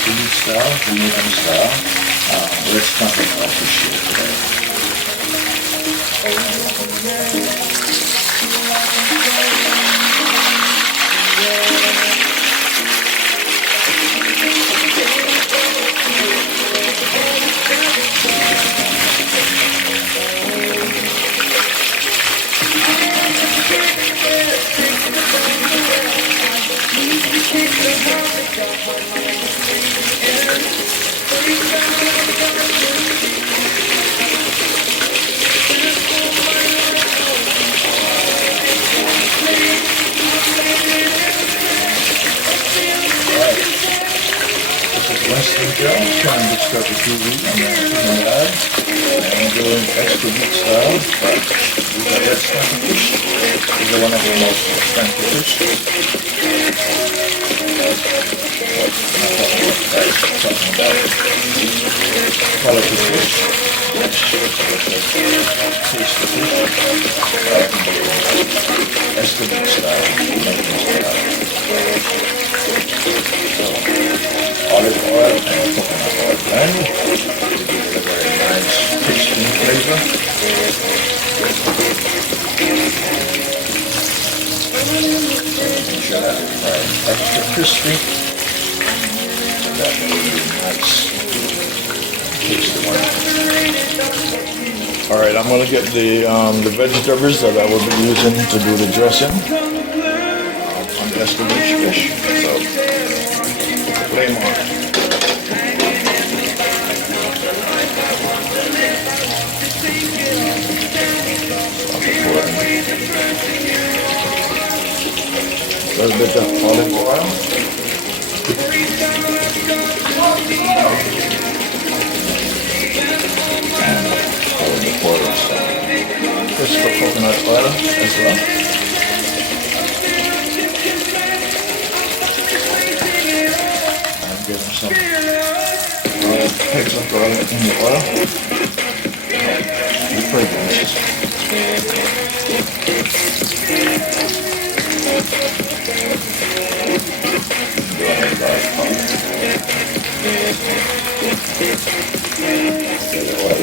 Escovitch style, Jamaican style. Let's talk about fish here today. Winston gel, trying to start the TV on the lab, and doing Escovitch style, but these are red snapper fish. These are one of the most expensive fish. Talking about quality fish, tasty fish, Escovitch style, Jamaican style. Olive oil and coconut oil blend to give it a very nice tasty flavor. Making sure that it's extra crispy, so that will be nice tasty one. Alright, I'm going to get the vegetables that I will be using to do the dressing on the Escovitch fish. So, flame on. A little bit of olive oil. And all the oil. This for coconut oil as well. Give them some pegs of garlic in the oil. The fragrances. Do I have garlic powder? The oil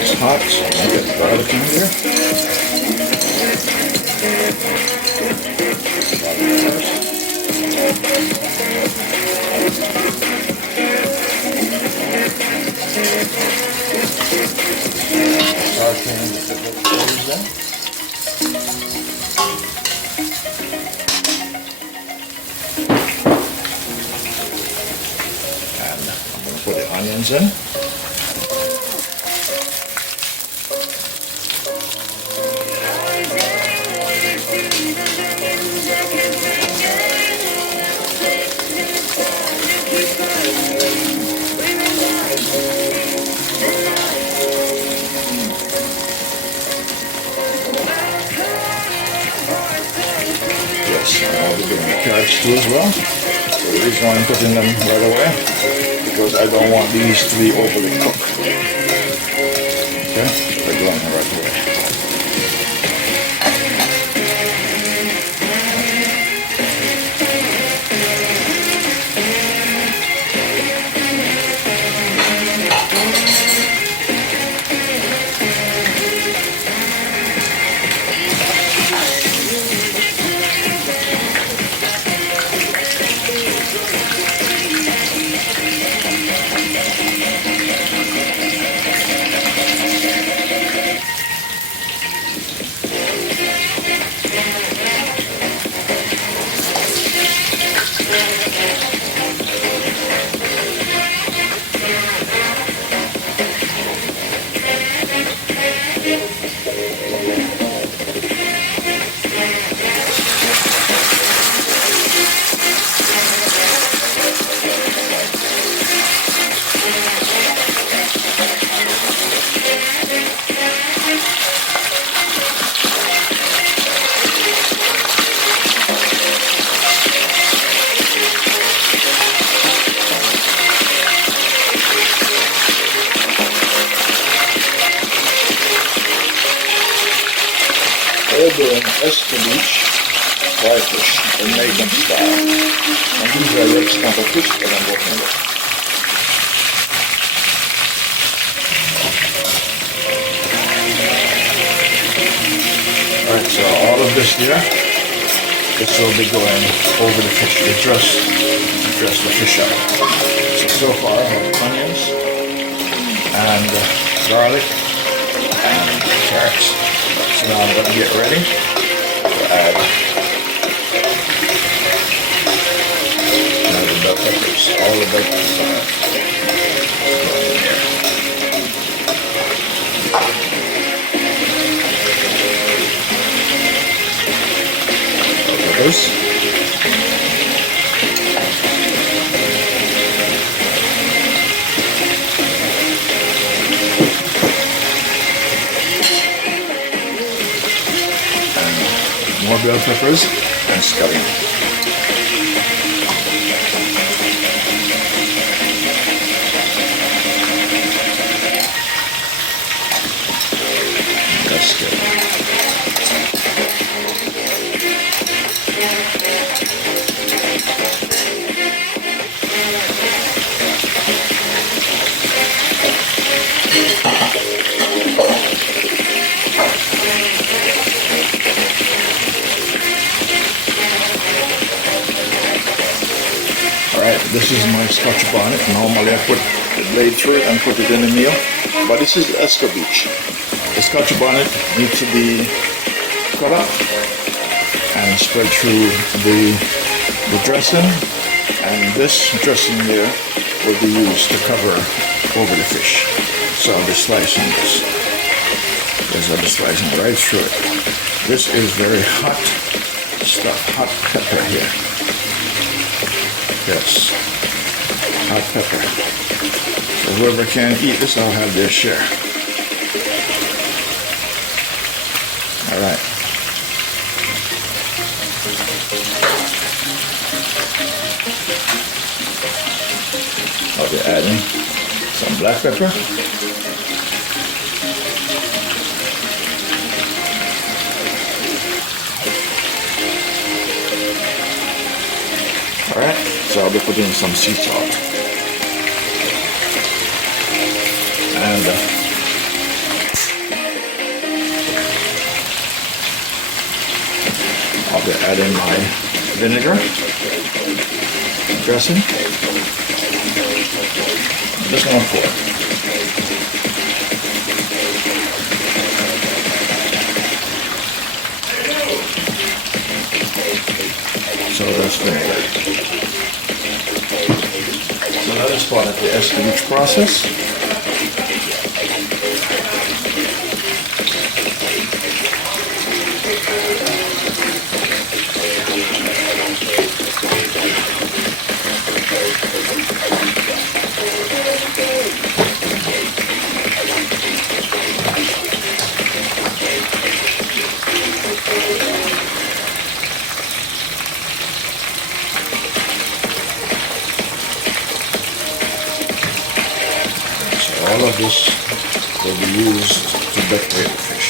is hot, so I'll get the garlic in here. Sautéing the vegetables then. And I'm going to put the onions in. I'll be doing the carrots too as well. So the reason why I'm putting them right away, because I don't want these to be overly cooked. Okay, so they're going right away. Doing Escovitch fry fish, Jamaican style. And these are red snapper fish that I'm working with. Alright, so all of this here, this will be going over the fish to dress the fish up. So far I have onions and garlic and carrots. So now I'm going to get ready to add the bell peppers, all the bell peppers are going in here. Peppers. More bell peppers and scallion. That's good. Alright, this is my Scotch bonnet. Normally I put the blade through it and put it in the meal, but this is the Escovitch. The Scotch bonnet needs to be cut up and spread through the dressing, and this dressing there will be used to cover over the fish. So I'll be slicing this. I'll be slicing right through it. This is very hot stuff, hot pepper here. Yes, hot pepper. So whoever can eat this, I'll have their share. All right. I'll be adding some black pepper. All right. So I'll be putting some sea salt. And I'll be adding my vinegar dressing. Just 1/4. So that's vinegar. So let us start at the Escovitch process. All of this will be used to decorate the fish.